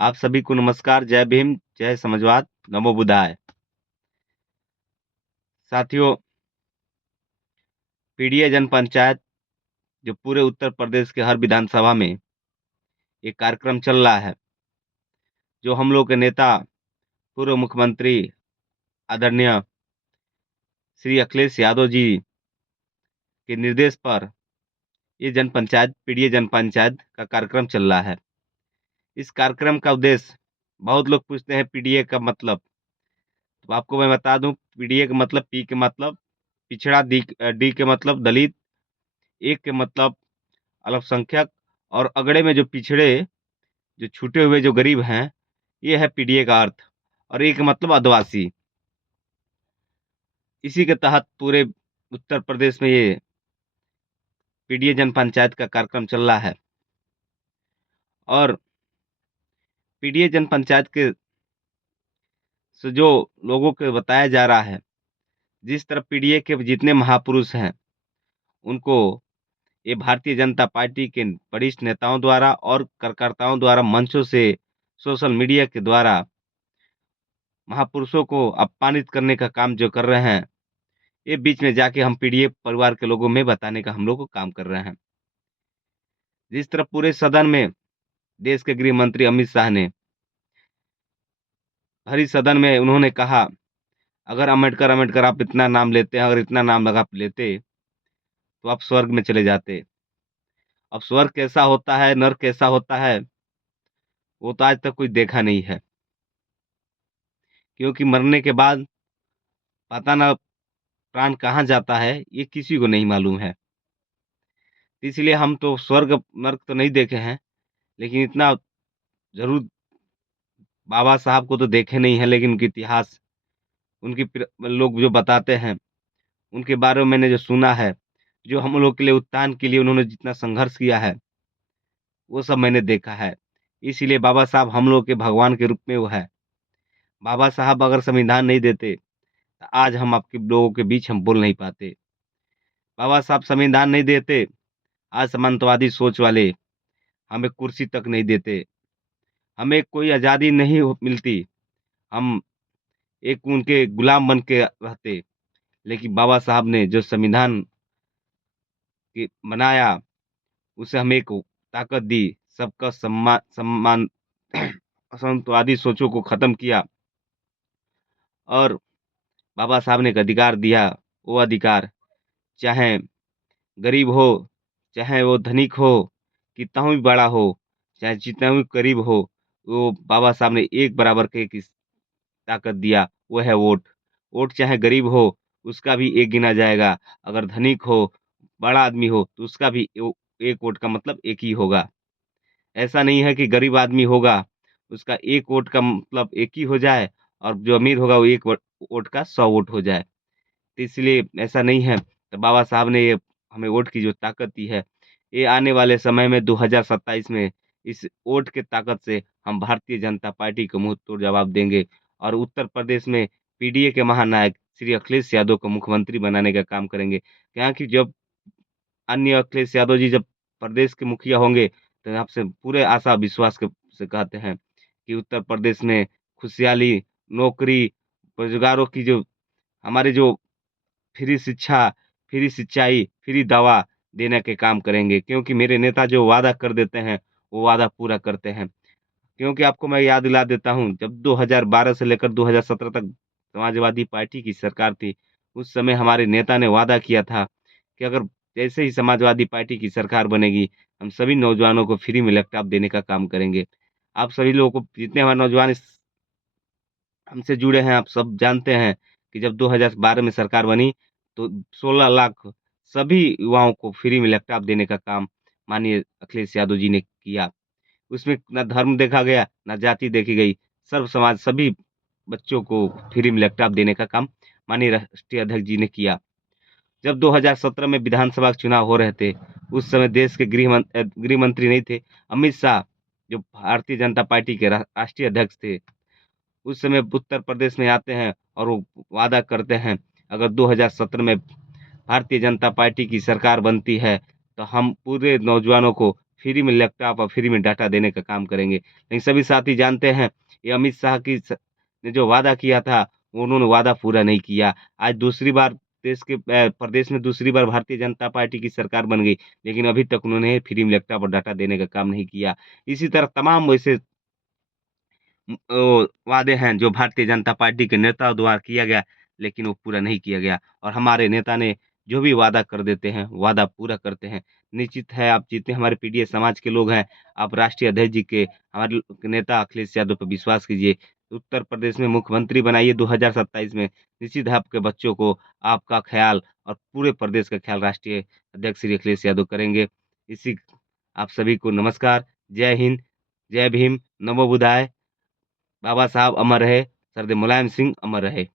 आप सभी को नमस्कार, जय भीम, जय समाजवाद, नमो बुद्धाय। साथियों, पीडीए जनपंचायत जो पूरे उत्तर प्रदेश के हर विधानसभा में एक कार्यक्रम चल रहा है, जो हम लोग के नेता, पूर्व मुख्यमंत्री आदरणीय श्री अखिलेश यादव जी के निर्देश पर ये जनपंचायत पीडीए जनपंचायत का कार्यक्रम चल रहा है। इस कार्यक्रम का उद्देश्य, बहुत लोग पूछते हैं पीडीए का मतलब, तो आपको मैं बता दूं पीडीए का मतलब पी के मतलब पिछड़ा, डी के मतलब दलित, ए के मतलब अल्पसंख्यक और अगड़े में जो पिछड़े, जो छूटे हुए जो गरीब हैं, ये है पीडीए का अर्थ। और एक मतलब आदिवासी। इसी के तहत पूरे उत्तर प्रदेश में ये पीडीए जनपंचायत का कार्यक्रम चल रहा है। और पीडीए जनपंचायत के से जो लोगों को बताया जा रहा है, जिस तरह पीडीए के जितने महापुरुष हैं, उनको ये भारतीय जनता पार्टी के वरिष्ठ नेताओं द्वारा और कार्यकर्ताओं द्वारा मंचों से, सोशल मीडिया के द्वारा महापुरुषों को अपमानित करने का काम जो कर रहे हैं, ये बीच में जाके हम पीडीए परिवार के लोगों में बताने का हम लोग को काम कर रहे हैं। जिस तरह पूरे सदन में देश के गृह मंत्री अमित शाह ने भरी सदन में उन्होंने कहा, अगर अम्बेडकर अम्बेडकर आप इतना नाम लेते हैं, अगर इतना नाम लगा आप लेते, तो आप स्वर्ग में चले जाते। अब स्वर्ग कैसा होता है, नर्क कैसा होता है, वो तो आज तक कोई देखा नहीं है। क्योंकि मरने के बाद पता ना प्राण कहाँ जाता है, ये किसी को नहीं मालूम है। इसलिए हम तो स्वर्ग नर्क तो नहीं देखे हैं, लेकिन इतना ज़रूर बाबा साहब को तो देखे नहीं है, लेकिन उनके इतिहास, उनकी लोग जो बताते हैं, उनके बारे में मैंने जो सुना है, जो हम लोग के लिए उत्थान के लिए उन्होंने जितना संघर्ष किया है, वो सब मैंने देखा है। इसीलिए बाबा साहब हम लोग के भगवान के रूप में वो है। बाबा साहब अगर संविधान नहीं देते, तो आज हम आपके लोगों के बीच हम बोल नहीं पाते। बाबा साहब संविधान नहीं देते, आज सामंतवादी सोच वाले हमें कुर्सी तक नहीं देते, हमें कोई आज़ादी नहीं मिलती, हम एक उनके गुलाम बन के रहते। लेकिन बाबा साहब ने जो संविधान बनाया, उसे हमें एक ताकत दी, सबका सम्मान असंतवादी सोचों को खत्म किया। और बाबा साहब ने एक अधिकार दिया, वो अधिकार चाहे गरीब हो, चाहे वो धनिक हो, कितना भी बड़ा हो, चाहे जितना भी करीब हो, वो बाबा साहब ने एक बराबर के एक ताकत दिया, वो है वोट। वोट चाहे गरीब हो, उसका भी एक गिना जाएगा, अगर धनिक हो, बड़ा आदमी हो, तो उसका भी एक वोट का मतलब एक ही होगा। ऐसा नहीं है कि गरीब आदमी होगा, उसका एक वोट का मतलब एक ही हो जाए, और जो अमीर होगा वो एक वोट का 100 वोट हो जाए। तो इसलिए ऐसा नहीं है। तो बाबा साहब ने ये हमें वोट की जो ताकत दी है, ये आने वाले समय में 2027 में इस वोट के ताकत से हम भारतीय जनता पार्टी को मुँह तोड़ जवाब देंगे, और उत्तर प्रदेश में पीडीए के महानायक श्री अखिलेश यादव को मुख्यमंत्री बनाने का काम करेंगे। क्या कि जब अन्य अखिलेश यादव जी जब प्रदेश के मुखिया होंगे, तो आपसे पूरे आशा विश्वास के से कहते हैं कि उत्तर प्रदेश में खुशहाली, नौकरी, रोज़गारों की जो हमारे जो फ्री शिक्षा, फ्री सिंचाई, फ्री दवा देने के काम करेंगे। क्योंकि मेरे नेता जो वादा कर देते हैं, वो वादा पूरा करते हैं। क्योंकि आपको मैं याद दिला देता हूँ, जब 2012 से लेकर 2017 तक समाजवादी पार्टी की सरकार थी, उस समय हमारे नेता ने वादा किया था कि अगर जैसे ही समाजवादी पार्टी की सरकार बनेगी, हम सभी नौजवानों को फ्री में लैपटॉप देने का काम करेंगे। आप सभी लोगों को, जितने हमारे नौजवान इस हमसे जुड़े हैं, आप सब जानते हैं कि जब 2012 में सरकार बनी, तो 16 लाख सभी युवाओं को फ्री में लैपटॉप देने का काम माननीय अखिलेश यादव जी ने किया। उसमें ना धर्म देखा गया, ना जाति देखी गई। सर्व समाज सभी बच्चों को फ्री में लैपटॉप देने का काम माननीय राष्ट्रीय अध्यक्ष जी ने किया। जब 2017 में विधानसभा के चुनाव हो रहे थे, उस समय देश के गृह मंत्री नहीं थे, अमित शाह, जो भारतीय जनता पार्टी के राष्ट्रीय अध्यक्ष थे। उस समय उत्तर प्रदेश में आते हैं और वो वादा करते हैं, अगर 2017 में भारतीय जनता पार्टी की सरकार बनती है, तो हम पूरे नौजवानों को फ्री में लैपटॉप और फ्री में डाटा देने का काम करेंगे। लेकिन सभी साथी जानते हैं, ये अमित शाह की स ने जो वादा किया था, उन्होंने वादा पूरा नहीं किया। आज दूसरी बार प्रदेश में दूसरी बार भारतीय जनता पार्टी की सरकार बन गई, लेकिन अभी तक उन्होंने फ्री में लैपटॉप और डाटा देने का काम नहीं किया। इसी तरह तमाम वैसे वादे हैं जो भारतीय जनता पार्टी के नेताओं द्वारा किया गया, लेकिन वो पूरा नहीं किया गया और हमारे नेता ने जो भी वादा कर देते हैं, वादा पूरा करते हैं। निश्चित है आप जितने हमारे पीडीए समाज के लोग हैं, आप राष्ट्रीय अध्यक्ष जी के हमारे नेता अखिलेश यादव पर विश्वास कीजिए। उत्तर प्रदेश में मुख्यमंत्री बनाइए 2027 में, निश्चित है आपके बच्चों को आपका ख़्याल और पूरे प्रदेश का ख़्याल राष्ट्रीय अध्यक्ष श्री अखिलेश यादव करेंगे। इसी आप सभी को नमस्कार, जय हिंद, जय भीम, नमो बुद्धाय। बाबा साहब अमर रहे, सरदार मुलायम सिंह अमर रहे।